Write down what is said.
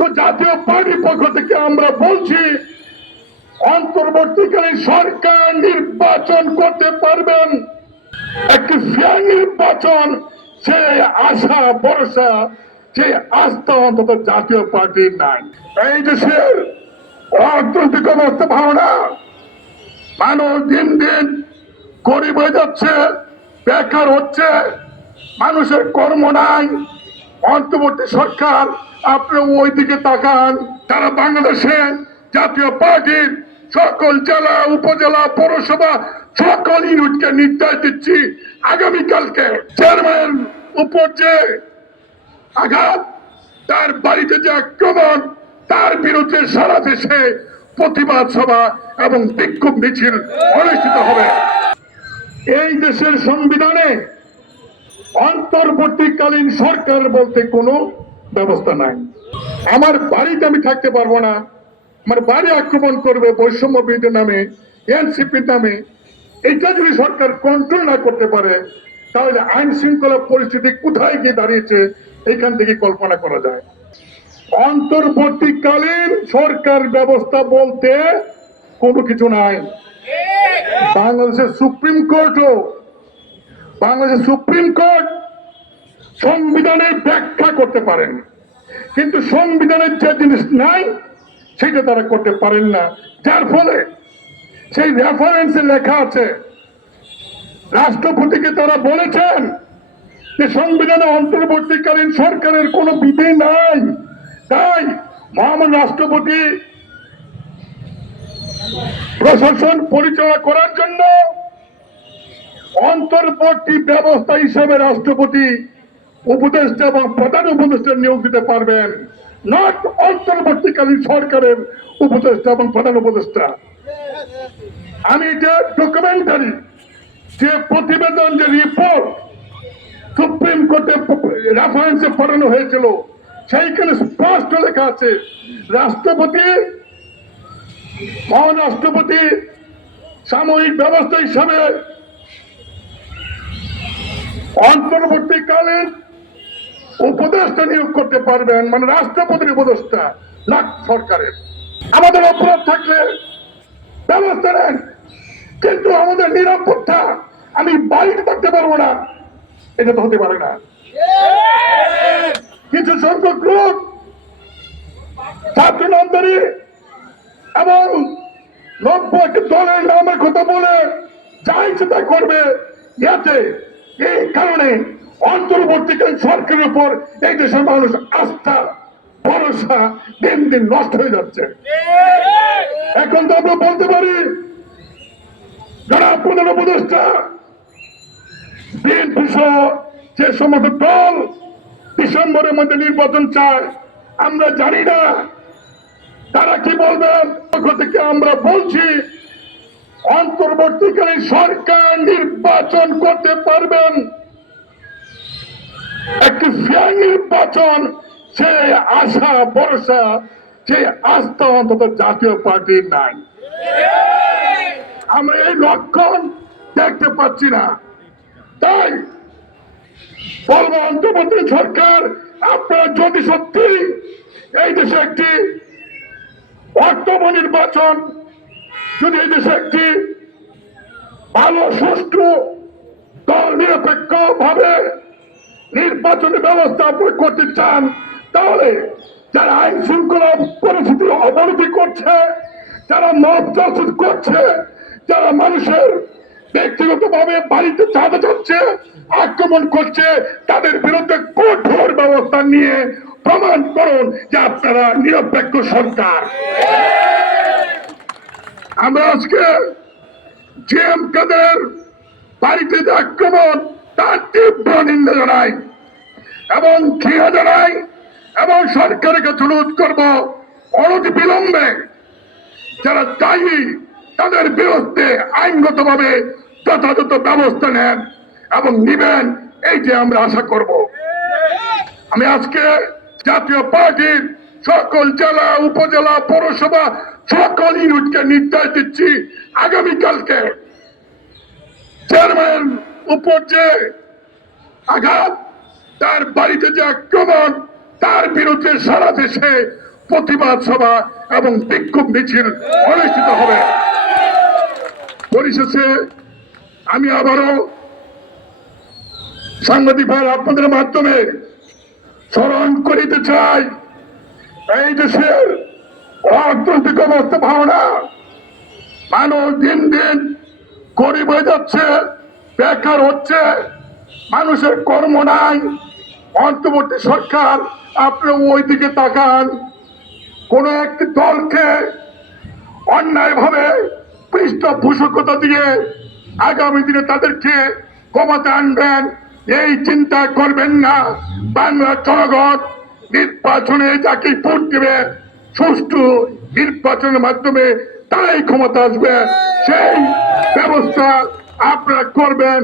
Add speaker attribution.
Speaker 1: তো জাতীয় পার্টির পক্ষ থেকে আমরা বলছি, অন্তর্বর্তীকালীন সরকার নির্বাচন করতে পারবেন। একটি ফেয়ার নির্বাচন, সে আশা, ভরসা সেই আস্থা অন্তত জাতীয় পার্টির নাই। এই দেশের অর্থনৈতিক অবস্থা ভালো না মানুষ দিন দিন গরিব হয়ে যাচ্ছে, বেকার হচ্ছে, মানুষের কর্ম নাই অন্তর্বর্তী সরকার, আপনি ওই দিকে তাকান। তারা বাংলাদেশে জাতীয় পার্টির সকল জেলা, উপজেলা, পৌরসভা, সকল ইউনিটকে নির্দেশ দিচ্ছি আগামীকালকে। চেয়ারম্যান উপর যে আঘাত, তার বাড়িতে যে আক্রমণ, তার বিরুদ্ধে সারা দেশে প্রতিবাদ সভা এবং বিক্ষোভ মিছিল অনুষ্ঠিত হবে। এই দেশের সংবিধানে অন্তর্বর্তীকালীন সরকার বলতে কোনো ব্যবস্থা নাই। আমার বাড়িতে আমি থাকতে পারব না। আমার বাড়ি আক্রমণ করবে বৈষম্য বিরোধী নামে এনসিপির নামে। এটা যদি সরকার কন্ট্রোল না করতে পারে, তাহলে আইন শৃঙ্খলা পরিস্থিতি কোথায় গিয়ে দাঁড়িয়েছে এখান থেকে কল্পনা করা যায়। অন্তর্বর্তীকালীন সরকার ব্যবস্থা বলতে কোনো কিছু নাই। বাংলাদেশের সুপ্রিম কোর্টও বাংলাদেশের সুপ্রিম কোর্ট সংবিধানের ব্যাখ্যা করতে পারেন। কিন্তু সংবিধানের যে জিনিস নাই, সেটা তারা করতে পারেন না। যার ফলে সেই রেফারেন্সে লেখা আছে, রাষ্ট্রপতিকে তারা বলেছেন যে সংবিধানে অন্তর্বর্তীকালীন সরকারের কোনো বিধি নাই। তাই মহামান্য রাষ্ট্রপতি প্রশাসন পরিচালনা করার জন্য অন্তর্বর্তী ব্যবস্থা হিসাবে রাষ্ট্রপতি, উপদেষ্টা এবং প্রধান উপদেষ্টা নিয়োগ দিতে পারবেন। নট অন্তর্বর্তীকালীন সরকারের উপদেষ্টা এবং প্রধান উপদেষ্টা। আমি যে ডকুমেন্টারি যে প্রতিবেদন, যে রিপোর্ট সুপ্রিম কোর্টে রেফারেন্সে পড়ানো হয়েছিল, সেইখানে স্পষ্ট লেখা আছে, রাষ্ট্রপতি মহান রাষ্ট্রপতি সাময়িক ব্যবস্থা হিসাবে অন্তর্বর্তীকালীন উপদেষ্টা নিয়োগ করতে পারবেন মানে রাষ্ট্রপতির উপদেষ্টা, না সরকারের। আমাদের অপরাধ থাকলে ব্যবস্থা নেন। কিন্তু আমাদের নিরাপত্তা, আমি বাড়িতে থাকতে পারব না। এটা তো হতে পারে না। কিছু সংখ্যক লোক, ছাত্র নামদারি এবং নব্য দলের নামের কথা বলে যা ইচ্ছে তাই করবে। ইয়াতে এই কারণে অন্তর্বর্তীকালীন সরকারের উপর এই দেশের মানুষ আস্থা, ভরসা দিন দিন নষ্ট হয়ে যাচ্ছে। এখন তো আমরা বলতে পারি, যারা প্রধান উপদেষ্টা, বিএনপি যে সমস্ত দল ডিসেম্বরের মধ্যে নির্বাচন চায়, আমরা জানি না। তারা কি বলবেন? থেকে আমরা বলছি অন্তর্বর্তীকালীন সরকার নির্বাচন করতে পারবেন। একটি ফেয়ার নির্বাচন, সে আশা, ভরসা, সে আস্থা অন্তত জাতীয় পার্টির নাই। আমরা এই লক্ষণ দেখতে পাচ্ছি না। তাই বলব, অন্তর্বর্তী সরকার, আপনারা যদি সত্যি এই দেশে একটি অর্থম নির্বাচন যদি এই দেশে একটি ভালো, সুষ্ঠু দল নিরপেক্ষ ভাবে নির্বাচনী ব্যবস্থা আপনি করতে চান, তাহলে যারা আইন শৃঙ্খলা পরিস্থিতির অবনতি করছে, যারা মত প্রস্তুত করছে, যারা মানুষের ব্যক্তিগত ভাবে বাড়িতে চাঁদা যাচ্ছে আক্রমণ করছে, তাদের বিরুদ্ধে কঠোর ব্যবস্থা নিয়ে প্রমাণ করুন যে আপনারা নিরপেক্ষ সরকার। আমরা আজকে জিএম কাদের বাড়িতে যে আক্রমণ, তার তীব্র নিন্দা জানাই এবং ঘৃণা জানাই এবং সরকারের কাছে অনুরোধ করব অনতি বিলম্বে যারা দায়ী, তাদের বিরুদ্ধে আইনগতভাবে যথাযথ ব্যবস্থা নেন এবং নিবেন এইটি আমরা আশা করব। আমি আজকে জাতীয় পার্টির সকল জেলা, উপজেলা, পৌরসভা সকল ইউনিটকে নির্দেশ দিচ্ছি আগামীকালকে। চেয়ারম্যান, উপর যে আঘাত, তার বাড়িতে যে আক্রমণ, তার বিরুদ্ধে সারা দেশে প্রতিবাদ সভা এবং বিক্ষোভ মিছিল অনুষ্ঠিত হবে। পরিশেষে আমি আবারও সাংবাদিক ভাই আপনাদের মাধ্যমে স্মরণ করিতে চাই, এই দেশের অর্থনৈতিক অবস্থা ভালো না। মানুষ দিন দিন গরিব হয়ে যাচ্ছে, বেকার হচ্ছে। মানুষের কর্ম নাই। অন্তর্বর্তী সরকার, আপনি ওই দিকে তাকান। কোন একটি দলকে অন্যায়ভাবে পৃষ্ঠপোষকতা দিয়ে আগামী দিনে তাদেরকে ক্ষমতা আনবেন, এই চিন্তা করবেন না। বাংলার জনগণ নির্বাচনে যাকে ভোট দেবে সুষ্ঠু নির্বাচনের মাধ্যমে তারাই ক্ষমতা আসবে। সেই ব্যবস্থা আপনারা করবেন।